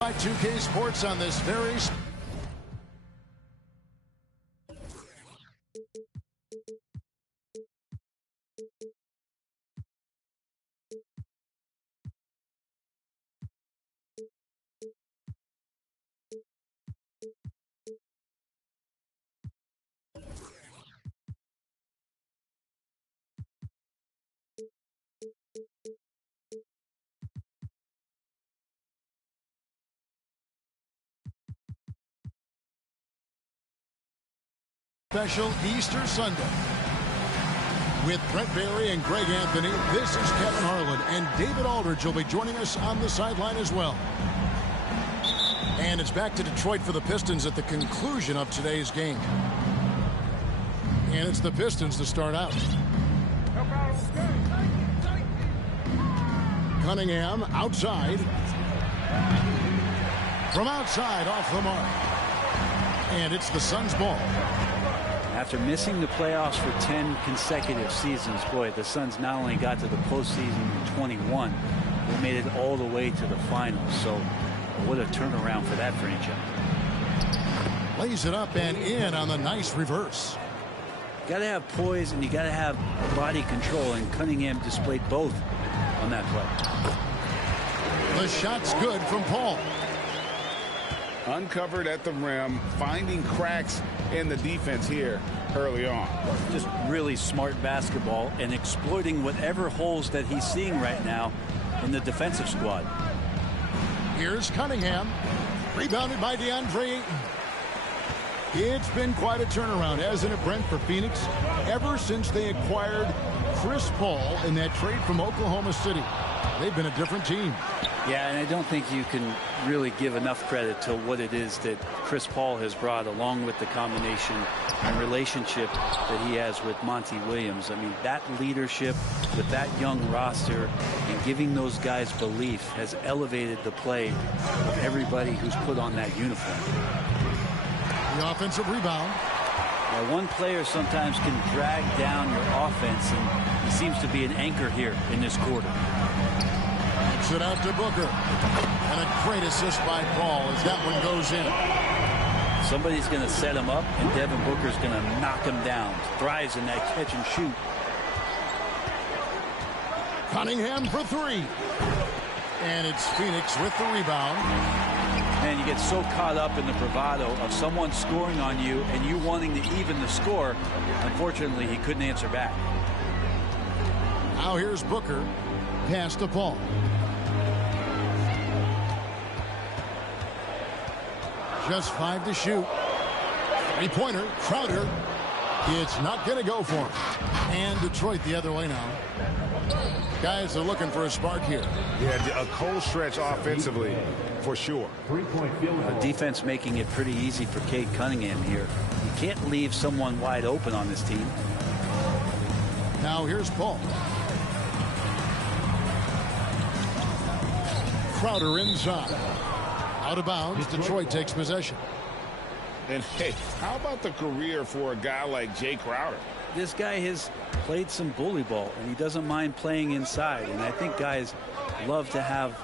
By 2K Sports on this very special Easter Sunday. With Brent Barry and Greg Anthony, this is Kevin Harlan, and David Aldridge will be joining us on the sideline as well. And it's back to Detroit for the Pistons at the conclusion of today's game. And it's the Pistons to start out. Cunningham outside. From outside, off the mark. And it's the Suns' ball. After missing the playoffs for 10 consecutive seasons, boy, the Suns not only got to the postseason in 21, they made it all the way to the finals. So what a turnaround for that franchise. Lays it up and in on the nice reverse. You got to have poise and you got to have body control, and Cunningham displayed both on that play. The shot's good from Paul. Uncovered at the rim, finding cracks in the defense here early on. Just really smart basketball and exploiting whatever holes that he's seeing right now in the defensive squad. Here's Cunningham. Rebounded by DeAndre Ayton. It's been quite a turnaround, hasn't it, Brent, for Phoenix? Ever since they acquired Chris Paul in that trade from Oklahoma City, they've been a different team. Yeah, and I don't think you can really give enough credit to what it is that Chris Paul has brought, along with the combination and relationship that he has with Monty Williams. I mean, that leadership with that young roster and giving those guys belief has elevated the play of everybody who's put on that uniform. The offensive rebound. Now, one player sometimes can drag down your offense, and he seems to be an anchor here in this quarter. It out to Booker. And a great assist by Paul as that one goes in. Somebody's going to set him up, and Devin Booker's going to knock him down. Thrives in that catch and shoot. Cunningham for three. And it's Phoenix with the rebound. Man, you get so caught up in the bravado of someone scoring on you and you wanting to even the score. Unfortunately, he couldn't answer back. Now here's Booker. Pass to Paul. Just 5 to shoot. Three-pointer. Crowder. It's not going to go for him. And Detroit the other way now. Guys are looking for a spark here. Yeah, a cold stretch offensively for sure. The defense making it pretty easy for Cade Cunningham here. You can't leave someone wide open on this team. Now here's Paul. Crowder inside. Out of bounds. Detroit takes possession. And hey, how about the career for a guy like Jay Crowder? This guy has played some bully ball, and he doesn't mind playing inside. And I think guys love to have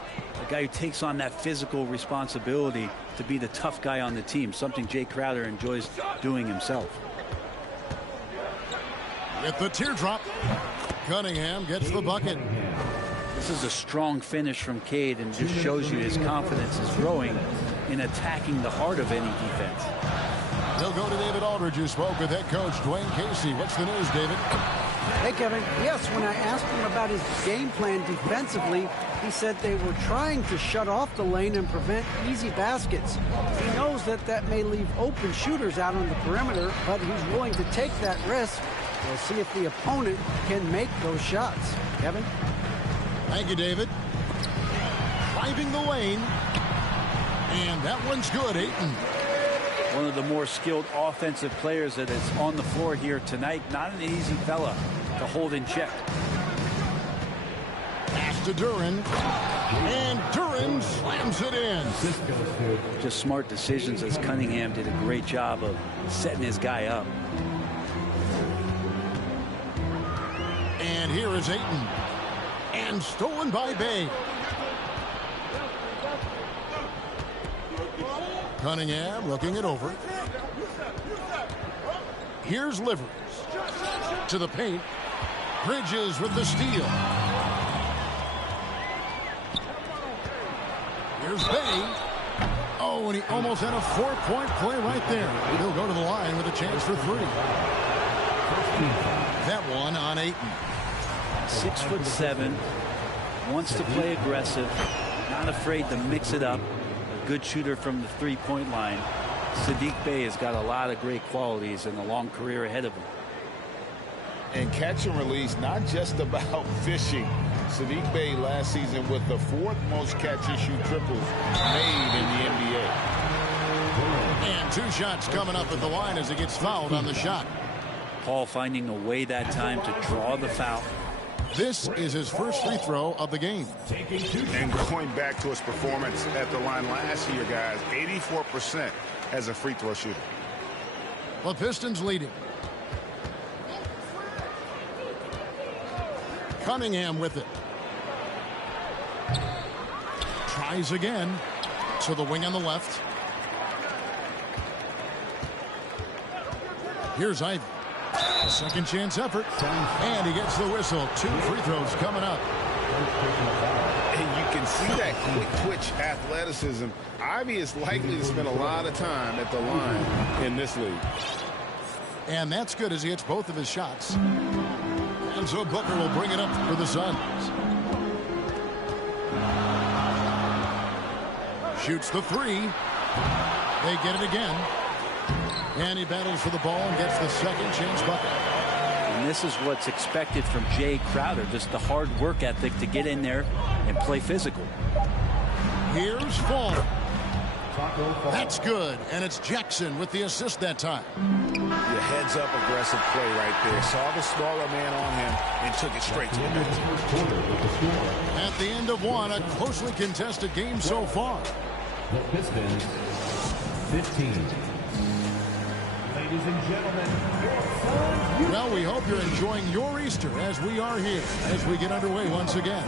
a guy who takes on that physical responsibility to be the tough guy on the team, something Jay Crowder enjoys doing himself. With the teardrop, Cunningham gets the bucket. This is a strong finish from Cade, and just shows you his confidence is growing in attacking the heart of any defense. He'll go to David Aldridge, who spoke with head coach Dwayne Casey. What's the news, David? Hey, Kevin. Yes, when I asked him about his game plan defensively, he said they were trying to shut off the lane and prevent easy baskets. He knows that that may leave open shooters out on the perimeter, but he's willing to take that risk. We'll see if the opponent can make those shots. Kevin? Thank you, David. Driving the lane. And that one's good, Ayton. One of the more skilled offensive players that is on the floor here tonight. Not an easy fella to hold in check. Pass to Duren. And Duren slams it in. Just smart decisions, as Cunningham did a great job of setting his guy up. And here is Ayton. And stolen by Bay. Cunningham looking it over. Here's Livers to the paint. Bridges with the steal. Here's Bay. Oh, and he almost had a 4-point play right there. He'll go to the line with a chance for 3. That one on Ayton. 6'7", wants to play aggressive, not afraid to mix it up. A good shooter from the three-point line. Saddiq Bey has got a lot of great qualities and a long career ahead of him. And catch and release, not just about fishing. Saddiq Bey last season with the 4th most catch-and-shoot triples made in the NBA. And 2 shots coming up at the line as he gets fouled on the shot. Paul finding a way that time to draw the foul. This is his first free throw of the game. And going back to his performance at the line last year, guys, 84% as a free throw shooter. The Pistons leading. Cunningham with it. Tries again. To the wing on the left. Here's Ivy. Second chance effort. And he gets the whistle. 2 free throws coming up. And you can see that quick twitch athleticism. Ivy is likely to spend a lot of time at the line in this league. And that's good as he hits both of his shots. And so Booker will bring it up for the Suns. Shoots the 3. They get it again. And he battles for the ball and gets the second chance bucket. And this is what's expected from Jay Crowder, just the hard work ethic to get in there and play physical. Here's Fall. That's good. And it's Jackson with the assist that time. Your heads up aggressive play right there. Saw the smaller man on him and took it straight to him. At the end of one, a closely contested game so far. The Pistons 15. Ladies and gentlemen, well, we hope you're enjoying your Easter as we are here as we get underway once again.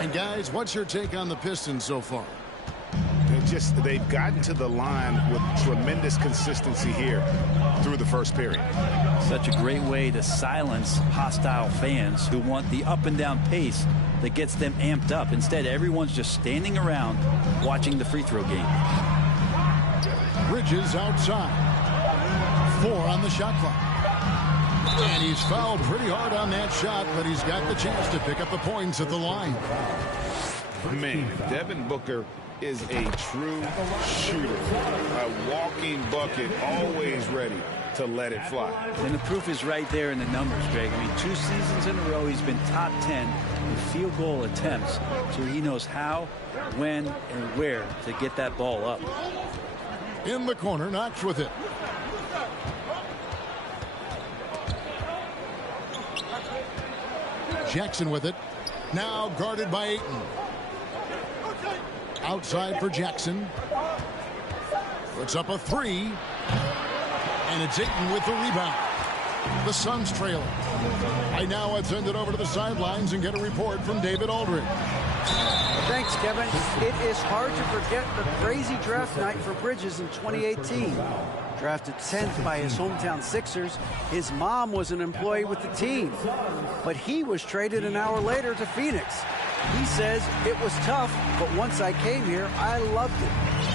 And guys, what's your take on the Pistons so far? They've gotten to the line with tremendous consistency here through the first period. Such a great way to silence hostile fans who want the up and down pace that gets them amped up. Instead, everyone's just standing around watching the free throw game. Bridges outside. 4 on the shot clock. And he's fouled pretty hard on that shot, but he's got the chance to pick up the points at the line. Man, Devin Booker is a true shooter. A walking bucket, always ready to let it fly. And the proof is right there in the numbers, Greg. I mean, 2 seasons in a row, he's been top 10 in field goal attempts. So he knows how, when, and where to get that ball up. In the corner, Knox with it. Jackson with it. Now guarded by Ayton. Outside for Jackson. Puts up a 3. And it's Ayton with the rebound. The Suns trailing. Right now, let's send it over to the sidelines and get a report from David Aldridge. Thanks, Kevin. It is hard to forget the crazy draft night for Bridges in 2018. Drafted 10th by his hometown Sixers, his mom was an employee with the team. But he was traded an hour later to Phoenix. He says it was tough, but once I came here, I loved it.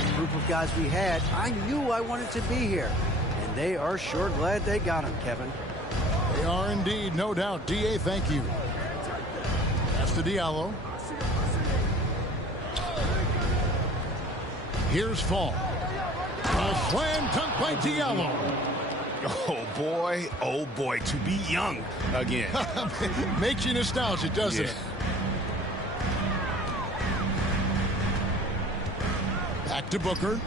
The group of guys we had, I knew I wanted to be here. And they are sure glad they got him, Kevin. They are indeed, no doubt. D.A., thank you. Pass to Diallo. Here's Fall. A slam dunk by Diallo. Oh boy, to be young again. Makes you nostalgic, doesn't it? Back to Booker.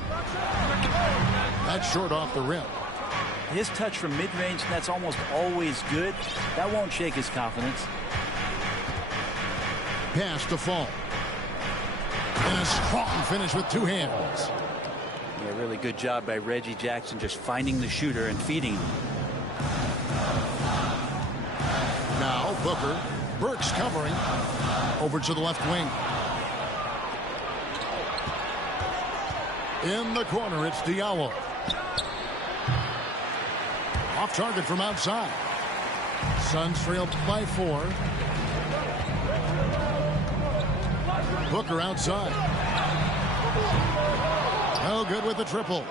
That's short off the rim. His touch from mid-range, that's almost always good. That won't shake his confidence. Pass to Fall. And a strong finish with 2 hands. Yeah, really good job by Reggie Jackson just finding the shooter and feeding him. Now Booker. Burks covering. Over to the left wing. In the corner, it's Diallo. Off target from outside. Suns trail by 4. Booker outside. No good with the triple.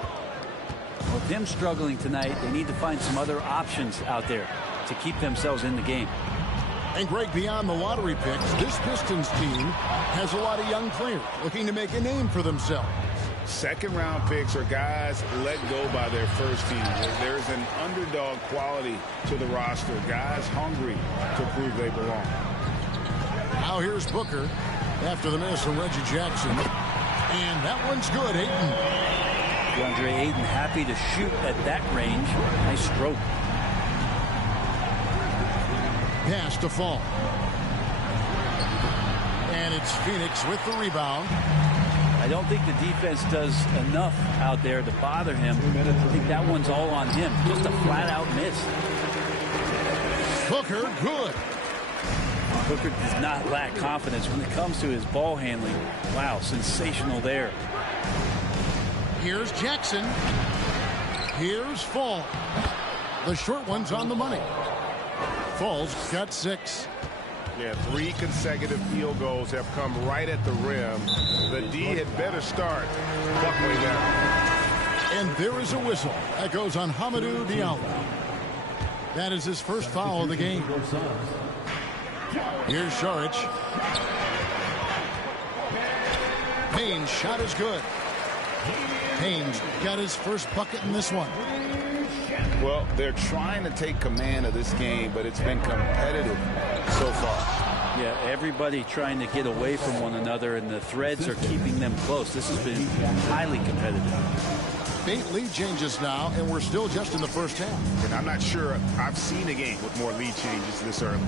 With him struggling tonight, they need to find some other options out there to keep themselves in the game. And Greg, beyond the lottery picks, this Pistons team has a lot of young players looking to make a name for themselves. Second-round picks are guys let go by their first team. There's an underdog quality to the roster. Guys hungry to prove they belong. Now here's Booker after the miss from Reggie Jackson. And that one's good, Ayton. DeAndre Ayton happy to shoot at that range. Nice stroke. Pass to Fall. And it's Phoenix with the rebound. I don't think the defense does enough out there to bother him. I think that one's all on him. Just a flat-out miss. Booker, good. Booker does not lack confidence when it comes to his ball handling. Wow, sensational there. Here's Jackson. Here's Fall. The short one's on the money. Fall's got 6. Yeah, 3 consecutive field goals have come right at the rim. The D had better start buckling down. And there is a whistle that goes on Hamidou Diallo. That is his first foul of the game. Here's Saric. Payne's shot is good. Payne's got his first bucket in this one. Well, they're trying to take command of this game, but it's been competitive so far. Yeah, everybody trying to get away from one another, and the threads are keeping them close. This has been highly competitive. 8 lead changes now, and we're still just in the first half. And I'm not sure I've seen a game with more lead changes this early.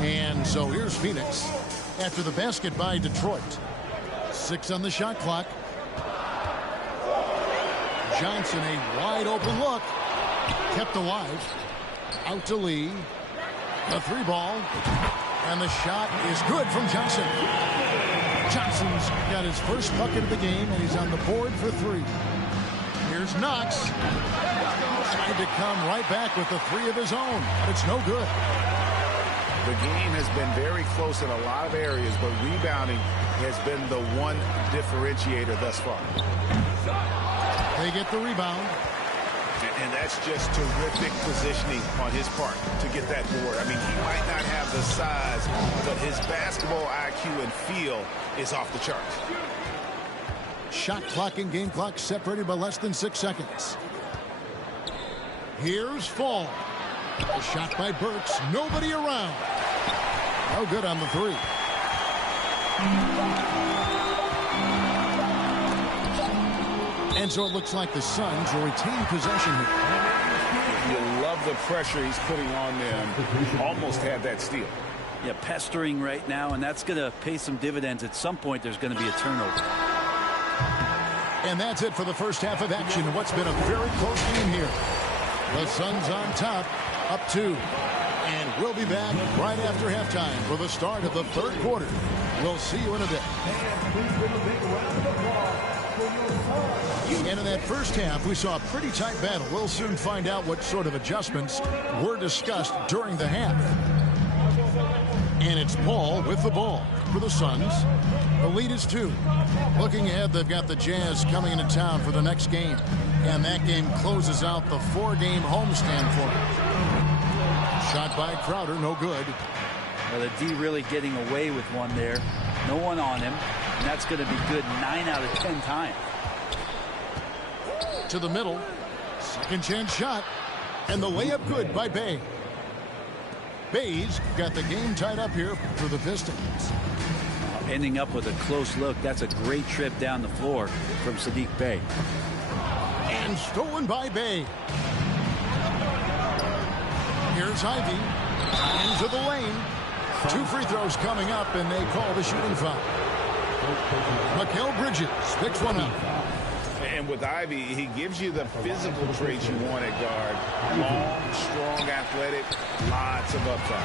And so here's Phoenix after the basket by Detroit. 6 on the shot clock. Johnson, a wide open look. Kept alive. Out to Lee. The 3-ball. And the shot is good from Johnson. Johnson's got his first bucket of the game, and he's on the board for 3. Here's Knox. Trying to come right back with the 3 of his own, but it's no good. The game has been very close in a lot of areas, but rebounding has been the one differentiator thus far. They get the rebound. And that's just terrific positioning on his part to get that board. I mean, he might not have the size, but his basketball IQ and feel is off the charts. Shot clock and game clock separated by less than 6 seconds. Here's Fall. A shot by Burks. Nobody around. No good on the 3. And so it looks like the Suns will retain possession here. You love the pressure he's putting on them. Almost had that steal. Yeah, pestering right now, and that's going to pay some dividends. At some point, there's going to be a turnover. And that's it for the first half of action. What's been a very close game here. The Suns on top, up 2. And we'll be back right after halftime for the start of the 3rd quarter. We'll see you in a bit. And in that first half, we saw a pretty tight battle. We'll soon find out what sort of adjustments were discussed during the half. And it's Paul with the ball for the Suns. The lead is 2. Looking ahead, they've got the Jazz coming into town for the next game. And that game closes out the 4-game homestand for them. Shot by Crowder, no good. Well, the D really getting away with one there. No one on him. And that's going to be good 9 out of 10 times. To the middle. Second chance shot. And the layup good by Bay. Bay's got the game tied up here for the Pistons. Ending up with a close look. That's a great trip down the floor from Saddiq Bey. And stolen by Bay. Here's Ivy. Into the lane. 2 free throws coming up, and they call the shooting foul. Mikal Bridges picks one up. And with Ivy, he gives you the physical traits you want at guard. Long, strong, athletic, lots of upside.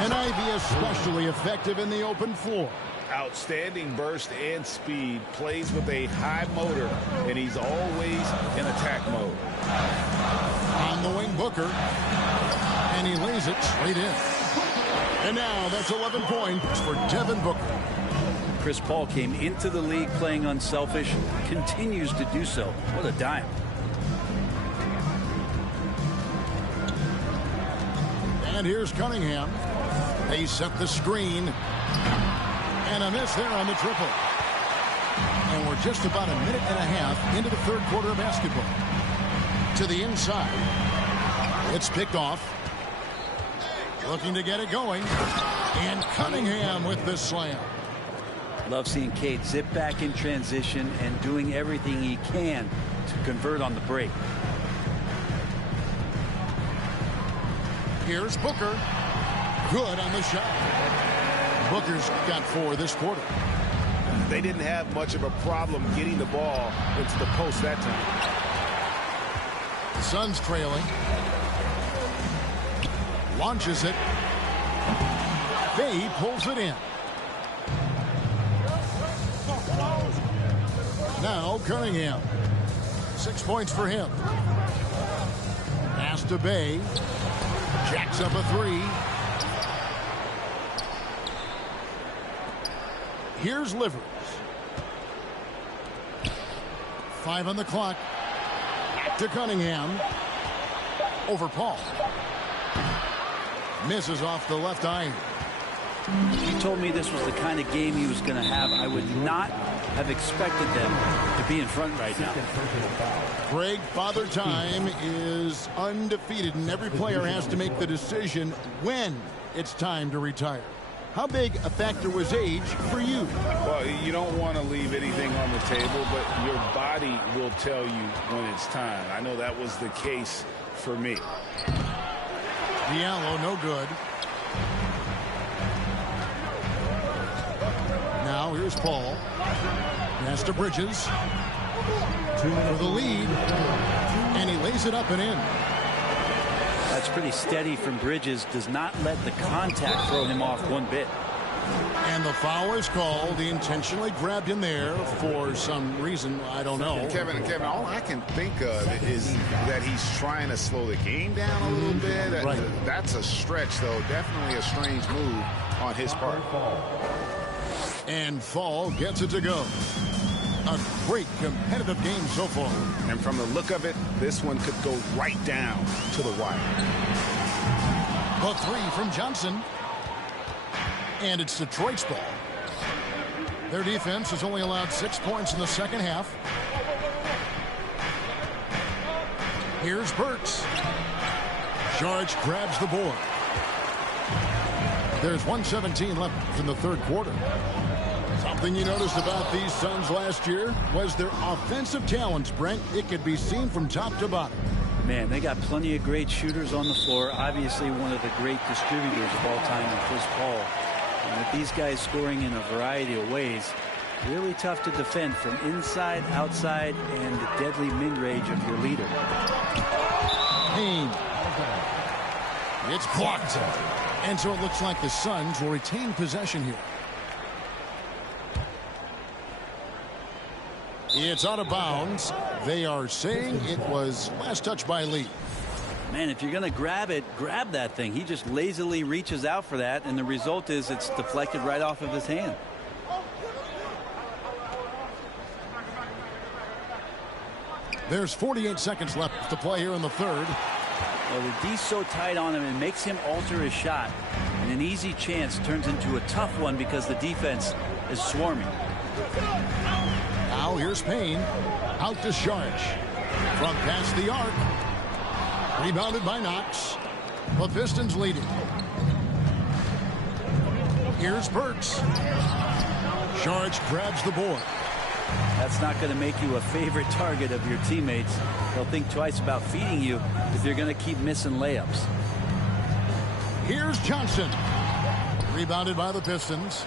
And Ivy especially effective in the open floor. Outstanding burst and speed, plays with a high motor, and he's always in attack mode. On the wing, Booker, and he lays it straight in. And now that's 11 points for Devin Booker. Chris Paul came into the league playing unselfish, continues to do so. What a dime. And here's Cunningham. They set the screen. And a miss there on the triple. And we're just about a minute and a half into the third quarter of basketball. To the inside. It's picked off. Looking to get it going. And Cunningham with the slam. Love seeing Cade zip back in transition and doing everything he can to convert on the break. Here's Booker. Good on the shot. Booker's got 4 this quarter. They didn't have much of a problem getting the ball into the post that time. Suns trailing. Launches it. Bay pulls it in. Now Cunningham. 6 points for him. Pass to Bay. Jacks up a 3. Here's Livers. 5 on the clock. Back to Cunningham. Over Paul. Misses off the left iron. He told me this was the kind of game he was going to have. I would not have expected them to be in front right now. Greg, Father Time is undefeated, and every player has to make the decision when it's time to retire. How big a factor was age for you? Well, you don't want to leave anything on the table, but your body will tell you when it's time. I know that was the case for me. Diallo, no good. Now here's Paul. Pass to Bridges. For the lead. And he lays it up and in. That's pretty steady from Bridges. Does not let the contact throw him off one bit. And the foul is called. He intentionally grabbed him there for some reason. I don't know. Kevin, all I can think of is that he's trying to slow the game down a little bit. Right. That's a stretch, though. Definitely a strange move on his part. And Fall gets it to go. A great competitive game so far. And from the look of it, this one could go right down to the wire. A 3 from Johnson. And it's Detroit's ball. Their defense has only allowed 6 points in the second half. Here's Burks. George grabs the board. There's 1:17 left in the third quarter. Something you noticed about these Suns last year was their offensive talents, Brent. It could be seen from top to bottom. Man, they got plenty of great shooters on the floor. Obviously, one of the great distributors of all time in Chris Paul. And with these guys scoring in a variety of ways, really tough to defend from inside, outside, and the deadly mid-range of your leader. Payne. It's blocked. And so it looks like the Suns will retain possession here. It's out of bounds. They are saying it was last touch by Lee. Man, if you're going to grab it, grab that thing. He just lazily reaches out for that, and the result is it's deflected right off of his hand. There's 48 seconds left to play here in the third. Well, the D's so tight on him, it makes him alter his shot. And an easy chance turns into a tough one because the defense is swarming. Now here's Payne. Out to Sharge. From past the arc. Rebounded by Knox. The Pistons leading. Here's Burks. Sharge grabs the board. That's not going to make you a favorite target of your teammates. They'll think twice about feeding you if you're going to keep missing layups. Here's Johnson. Rebounded by the Pistons.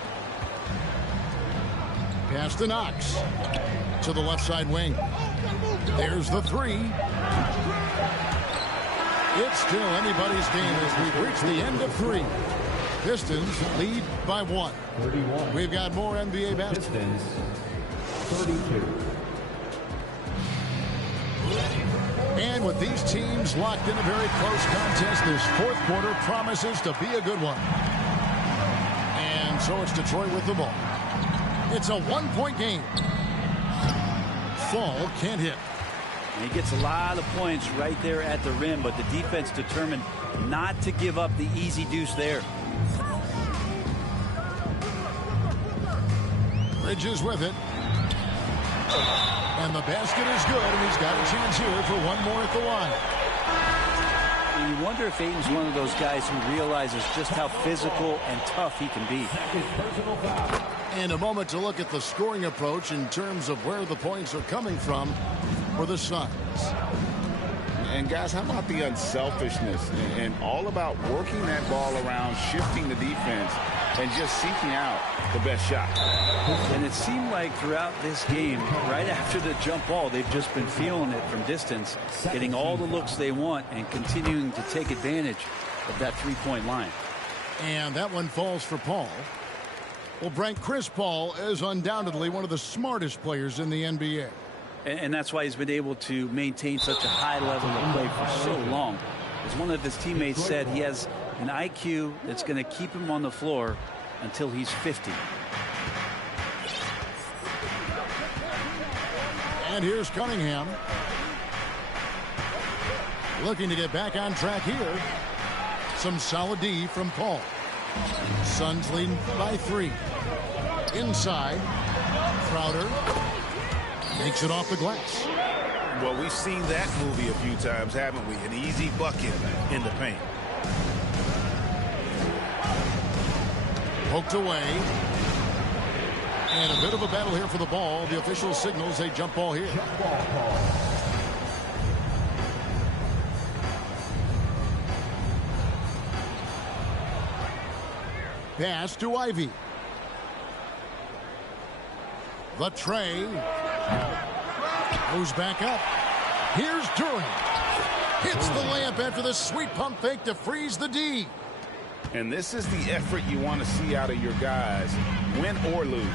Pass to Knox. To the left side wing. There's the 3. It's still anybody's game as we've reached the end of 3. Pistons lead by 1. 31. We've got more NBA basketball. Pistons 32. And with these teams locked in a very close contest, this fourth quarter promises to be a good one. And so it's Detroit with the ball. It's a one-point game. Fall can't hit. He gets a lot of points right there at the rim, but the defense determined not to give up the easy deuce there. Bridges with it. And the basket is good, and he's got a chance here for one more at the line. And you wonder if Ayton's one of those guys who realizes just how physical and tough he can be. And a moment to look at the scoring approach in terms of where the points are coming from for the Suns. And guys, how about the unselfishness and all about working that ball around, shifting the defense, and just seeking out the best shot. And it seemed like throughout this game, right after the jump ball, they've just been feeling it from distance, getting all the looks they want and continuing to take advantage of that three-point line. And that one falls for Paul. Well, Brent, Chris Paul is undoubtedly one of the smartest players in the NBA. And that's why he's been able to maintain such a high level of play for so long. As one of his teammates said, he has an IQ that's going to keep him on the floor until he's 50. And here's Cunningham. Looking to get back on track here. Some solid D from Paul. Suns leading by 3. Inside. Crowder makes it off the glass. Well, we've seen that movie a few times, haven't we? An easy bucket in the paint. Poked away. And a bit of a battle here for the ball. The official signals a jump ball here. Pass to Ivy. The tray. Goes back up. Here's Durant. Hits the layup after the sweet pump fake to freeze the D. And this is the effort you want to see out of your guys, win or lose.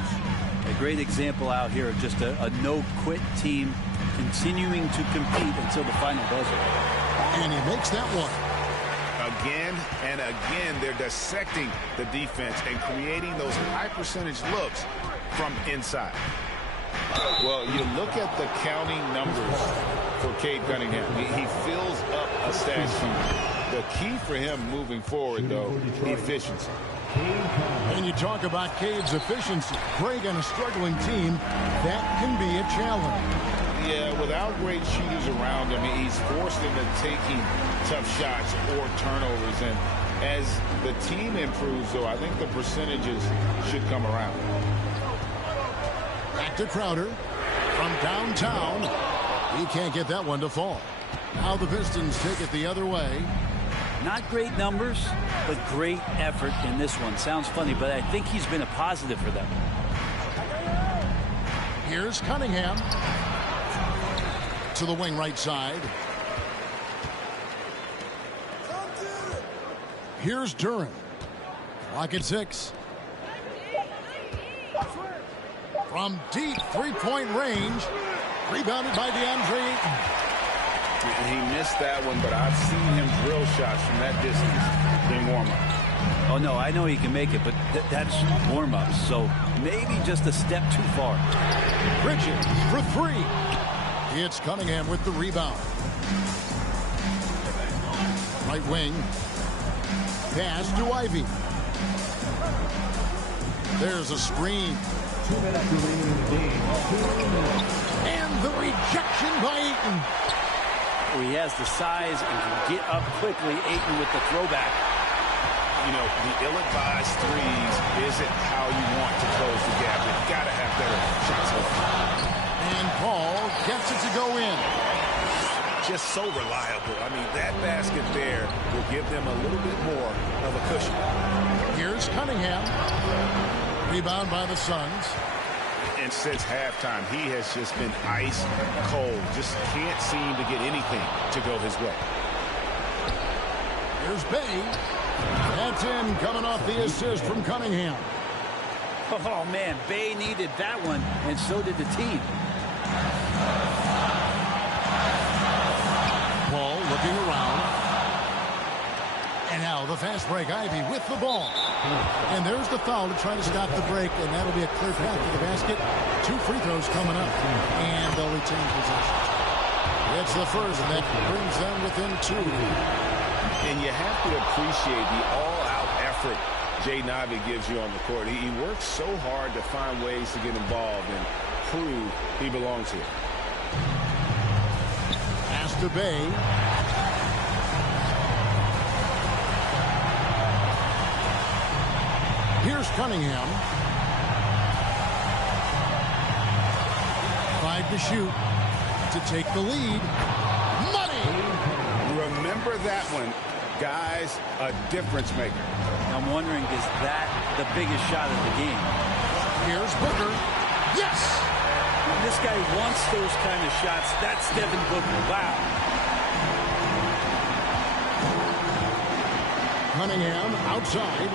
A great example out here of just a no-quit team continuing to compete until the final buzzer. And he makes that one. Again and again, they're dissecting the defense and creating those high-percentage looks from inside. Well, you look at the counting numbers for Cade Cunningham. He fills up a stat sheet. The key for him moving forward, though, efficiency. And you talk about Cade's efficiency. Greg, on a struggling team, that can be a challenge. Yeah, without great shooters around him, he's forced into taking tough shots or turnovers. And as the team improves, though, I think the percentages should come around. Back to Crowder from downtown. He can't get that one to fall. Now the Pistons take it the other way. Not great numbers, but great effort in this one. Sounds funny, but I think he's been a positive for them. Here's Cunningham to the wing right side. Here's Durant. Clock at 6. From deep three-point range. Rebounded by DeAndre Ayton. He missed that one, but I've seen him drill shots from that distance in warm-up. Oh, no, I know he can make it, but that's warm-up, so maybe just a step too far. Bridges for 3. It's Cunningham with the rebound. Right wing. Pass to Ivy. There's a screen. 2 minutes remaining in the game. And the rejection by Ayton. He has the size and can get up quickly. Ayton with the throwback. You know, the ill-advised threes isn't how you want to close the gap. You've got to have better shots. And Paul gets it to go in. Just so reliable. I mean, that basket there will give them a little bit more of a cushion. Here's Cunningham. Rebound by the Suns. And since halftime, he has just been ice cold. Just can't seem to get anything to go his way. Here's Bay. That's in, coming off the assist from Cunningham. Oh, man, Bay needed that one, and so did the team. Paul looking around. And now the fast break. Ivy with the ball. And there's the foul to try to stop the break, and that'll be a clear path to the basket. 2 free throws coming up, and they'll retain possession. It's the first, and that brings them within 2. And you have to appreciate the all-out effort Jaden Ivey gives you on the court. He works so hard to find ways to get involved and prove he belongs here. Pass to Bay. Here's Cunningham. 5 to shoot to take the lead. Money! Remember that one, guys, a difference maker. I'm wondering, is that the biggest shot of the game? Here's Booker. Yes! This guy wants those kind of shots. That's Devin Booker. Wow. Cunningham outside.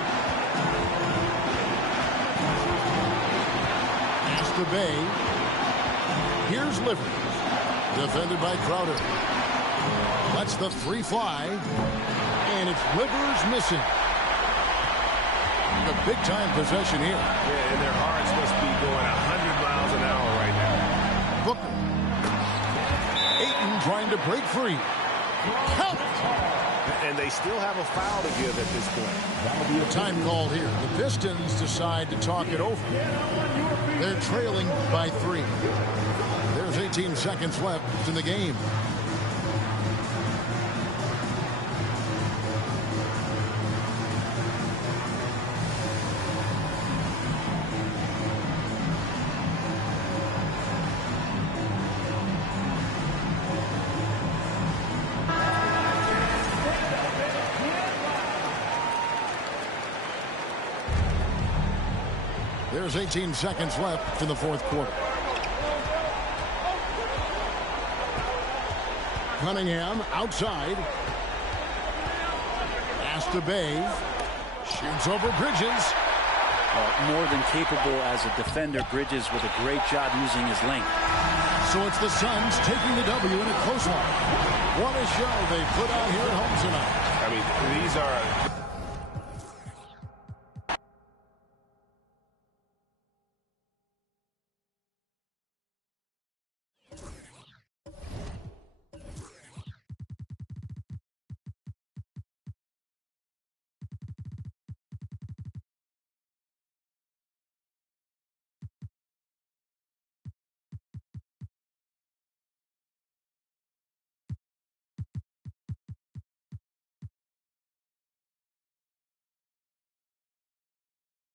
Pass to Bay. Here's Livers. Defended by Crowder. Lets the 3 fly. And it's Livers missing. A big-time possession here. Yeah, and their hearts must be going 100 miles an hour right now. Booker. Ayton trying to break free. Count it! And they still have a foul to give at this point. That'll be a time called here. The Pistons decide to talk it over. They're trailing by 3. There's 18 seconds left in the game. There's 18 seconds left in the 4th quarter. Cunningham outside. Pass to Bay. Shoots over Bridges. More than capable as a defender. Bridges with a great job using his length. So it's the Suns taking the W in a close one. What a show they put on here at home tonight. I mean, these are